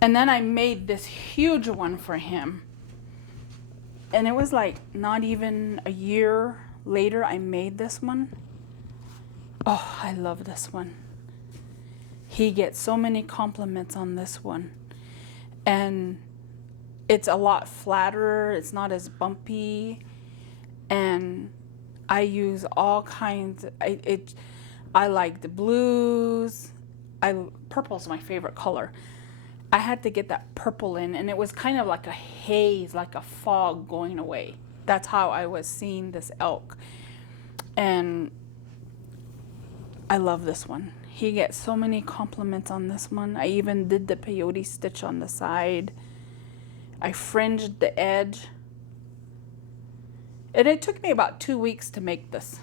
And then I made this huge one for him. And it was like not even a year later I made this one. Oh, I love this one. He gets so many compliments on this one. And it's a lot flatter, it's not as bumpy. And I use all kinds. I like the blues. Purple's my favorite color. I had to get that purple in, and it was kind of like a haze, like a fog going away. That's how I was seeing this elk. And I love this one. He gets so many compliments on this one. I even did the peyote stitch on the side. I fringed the edge. And it took me about 2 weeks to make this.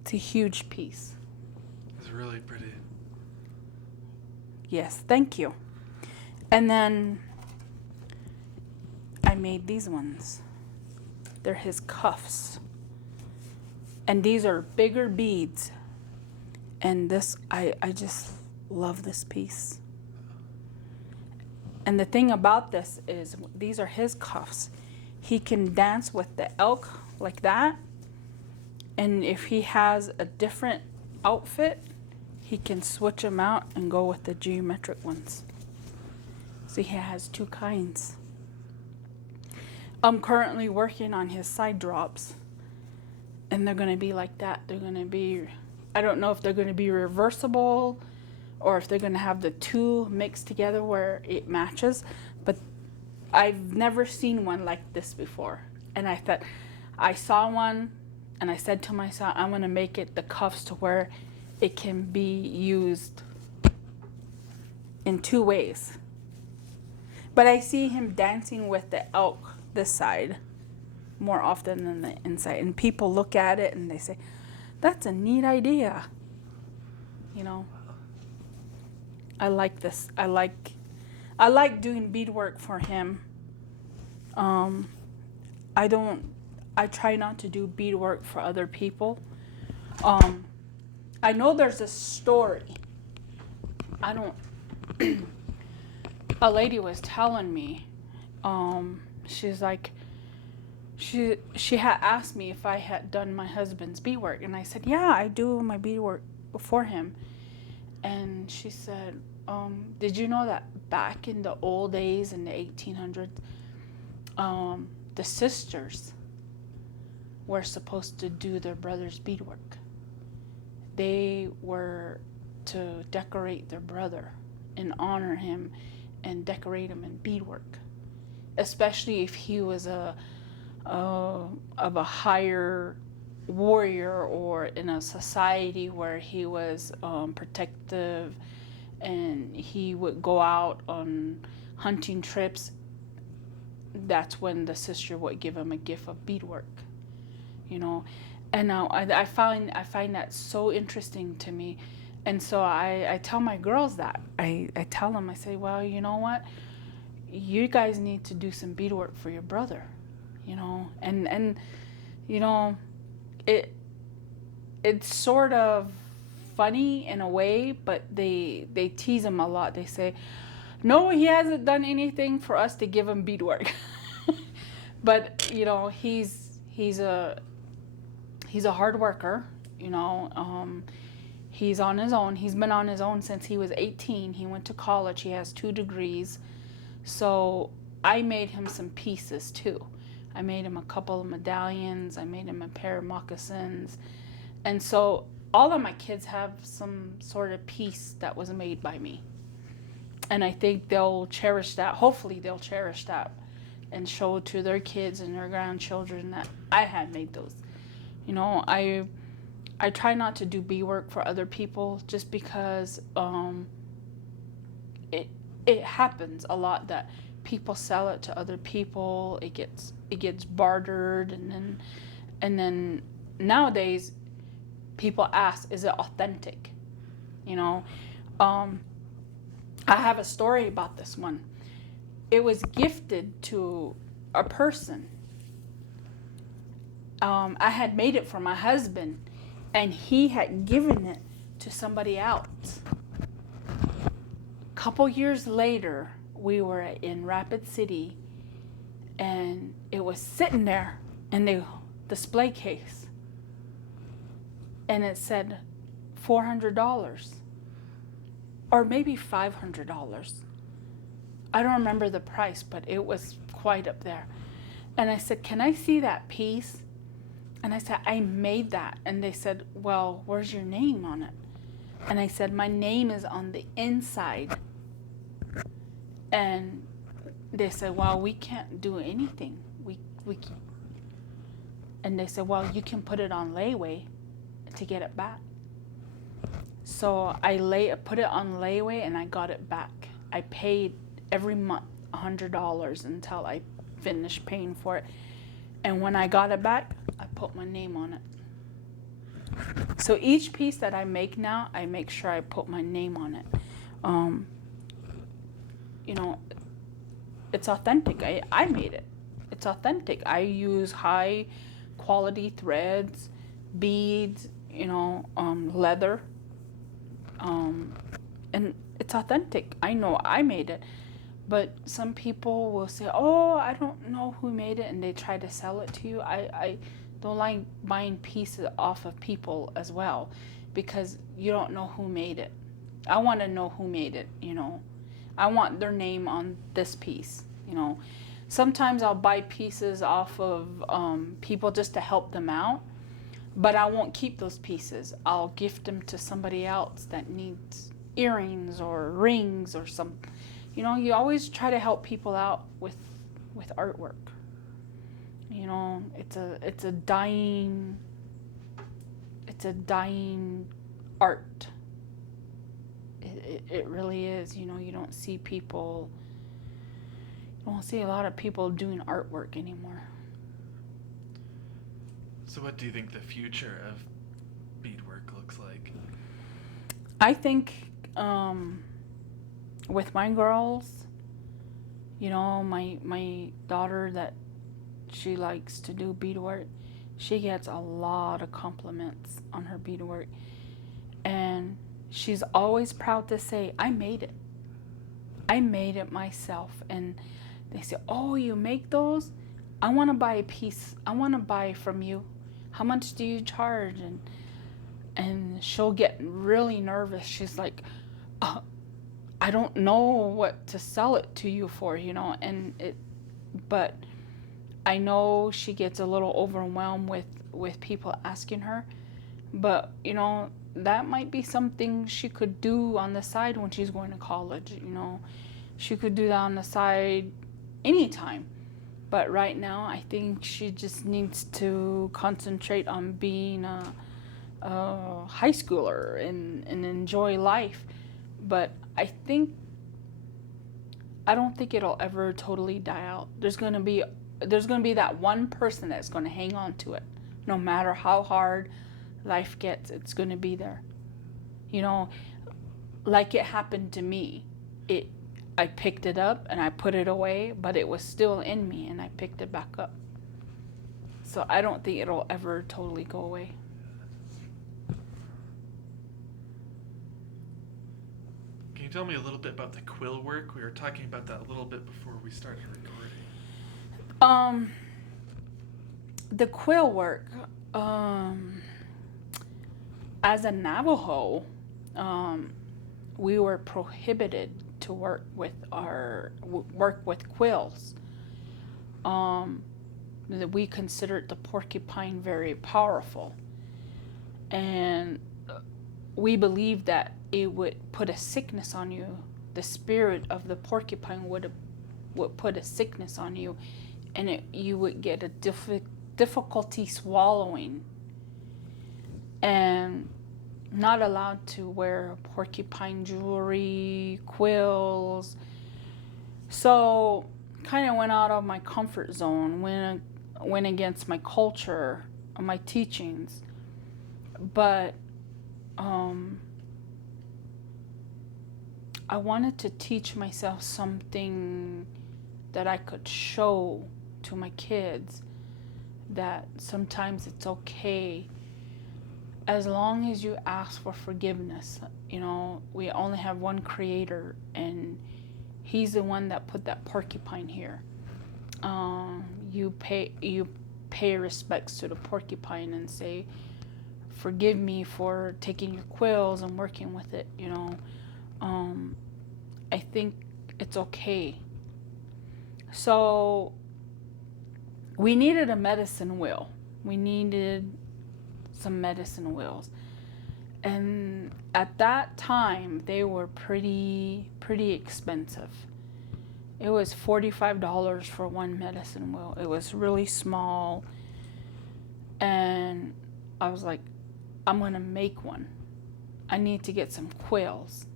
It's a huge piece. It's really pretty. Yes, thank you. And then I made these ones. They're his cuffs. And these are bigger beads. And this, I just love this piece. And the thing about this is these are his cuffs. He can dance with the elk like that. And if he has a different outfit, he can switch them out and go with the geometric ones. So he has two kinds. I'm currently working on his side drops. And they're going to be like that. They're going to be, I don't know if they're going to be reversible or if they're going to have the two mixed together where it matches. But I've never seen one like this before. And I thought, I saw one and I said to myself, I'm going to make it the cuffs to where it can be used in two ways. But I see him dancing with the elk this side more often than the inside. And people look at it and they say, that's a neat idea. You know, I like this. I like doing beadwork for him. I try not to do beadwork for other people. I know there's a story. A lady was telling me, she's like, she had asked me if I had done my husband's beadwork, and I said, yeah, I do my beadwork for him. And she said, did you know that back in the old days, in the 1800s, the sisters were supposed to do their brother's beadwork? They were to decorate their brother and honor him and decorate him in beadwork, especially if he was of a higher warrior or in a society where he was protective and he would go out on hunting trips. That's when the sister would give him a gift of beadwork, you know. And now I find that so interesting to me. And so I tell my girls that. I tell them, I say, well, you know what? You guys need to do some beadwork for your brother, you know. And you know, it's sort of funny in a way, but they tease him a lot. They say, no, he hasn't done anything for us to give him beadwork. But, you know, he's a hard worker, you know. He's on his own. He's been on his own since he was 18. He went to college. He has 2 degrees. So I made him some pieces too. I made him a couple of medallions. I made him a pair of moccasins. And so all of my kids have some sort of piece that was made by me. And I think they'll cherish that. Hopefully they'll cherish that and show it to their kids and their grandchildren that I had made those. You know, I try not to do beadwork for other people just because it happens a lot that people sell it to other people. It gets bartered, and then nowadays people ask, is it authentic? You know, I have a story about this one. It was gifted to a person. I had made it for my husband, and he had given it to somebody else. couple years later, we were in Rapid City, and it was sitting there in the display case, and it said $400 or maybe $500. I don't remember the price, but it was quite up there. And I said, can I see that piece? And I said, I made that. And they said, well, where's your name on it? And I said, my name is on the inside. And they said, well, we can't do anything. We can't. And they said, well, you can put it on layaway to get it back. So I put it on layaway, and I got it back. I paid every month $100 until I finished paying for it. And when I got it back, I put my name on it. So each piece that I make now, I make sure I put my name on it. You know, it's authentic. I made it. It's authentic. I use high quality threads, beads, you know, leather. And it's authentic. I know I made it. But some people will say, oh, I don't know who made it, and they try to sell it to you. I don't like buying pieces off of people as well, because you don't know who made it. I want to know who made it, you know. I want their name on this piece, you know. Sometimes I'll buy pieces off of people just to help them out, but I won't keep those pieces. I'll gift them to somebody else that needs earrings or rings or some. You know, you always try to help people out with artwork. You know, it's a dying art. It really is. You know, you don't see a lot of people doing artwork anymore. So what do you think the future of beadwork looks like? I think with my girls, you know, my daughter, that she likes to do beadwork, she gets a lot of compliments on her beadwork, and she's always proud to say, I made it myself. And they say, oh, you make those? I want to buy a piece. I want to buy from you. How much do you charge? And she'll get really nervous. She's like, I don't know what to sell it to you for, you know. But I know she gets a little overwhelmed with people asking her. But, you know, that might be something she could do on the side when she's going to college, you know. She could do that on the side anytime. But right now, I think she just needs to concentrate on being a high schooler and enjoy life. But I don't think it'll ever totally die out. There's gonna be that one person that's gonna hang on to it, no matter how hard life gets. It's gonna be there. You know, like it happened to me. I picked it up and I put it away, but it was still in me, and I picked it back up. So I don't think it'll ever totally go away. Can you tell me a little bit about the quill work? We were talking about that a little bit before we started recording. The quill work, as a Navajo, we were prohibited to work with quills. We considered the porcupine very powerful, and we believed that it would put a sickness on you. The spirit of the porcupine would put a sickness on you, and you would get a difficulty swallowing, and not allowed to wear porcupine jewelry, quills. So kind of went out of my comfort zone, went against my culture, my teachings. But I wanted to teach myself something that I could show to my kids, that sometimes it's okay as long as you ask for forgiveness. we only have one creator, and he's the one that put that porcupine here. You pay respects to the porcupine and say, forgive me for taking your quills and working with it. I think it's okay. So we needed a medicine wheel. We needed some medicine wheels. And at that time, they were pretty expensive. It was $45 for one medicine wheel. It was really small. And I was like, I'm going to make one. I need to get some quills,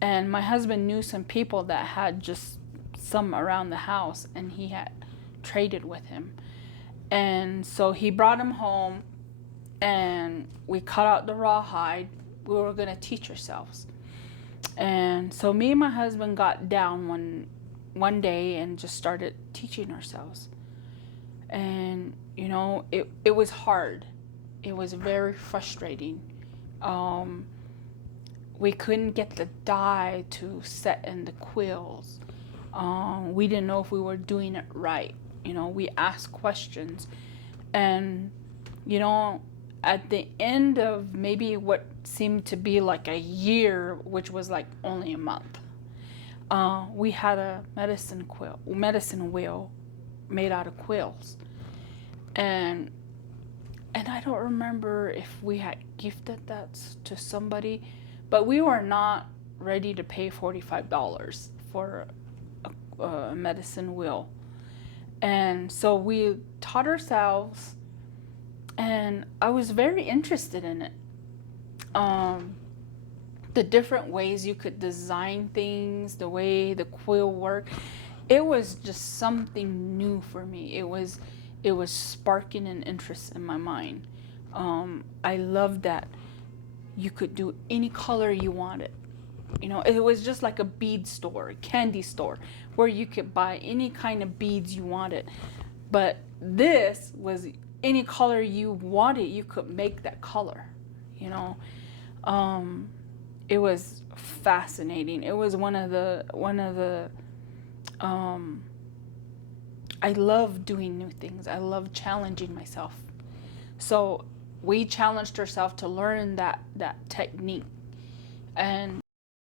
And my husband knew some people that had just some around the house, and he had traded with him. And so he brought them home, and we cut out the rawhide. We were going to teach ourselves. And so me and my husband got down one day and just started teaching ourselves. And, it was hard. It was very frustrating. We couldn't get the dye to set in the quills. We didn't know if we were doing it right. We asked questions. And, at the end of maybe what seemed to be like a year, which was like only a month, we had a medicine wheel made out of quills. And I don't remember if we had gifted that to somebody, but we were not ready to pay $45 for a medicine wheel. And so we taught ourselves, and I was very interested in it. The different ways you could design things, the way the quill worked, it was just something new for me. It was sparking an interest in my mind. I loved that you could do any color you wanted. It was just like a bead store, a candy store, where you could buy any kind of beads you wanted. But this was any color you wanted, you could make that color. It was fascinating. It was one of the I love doing new things. I love challenging myself. So we challenged ourselves to learn that technique. And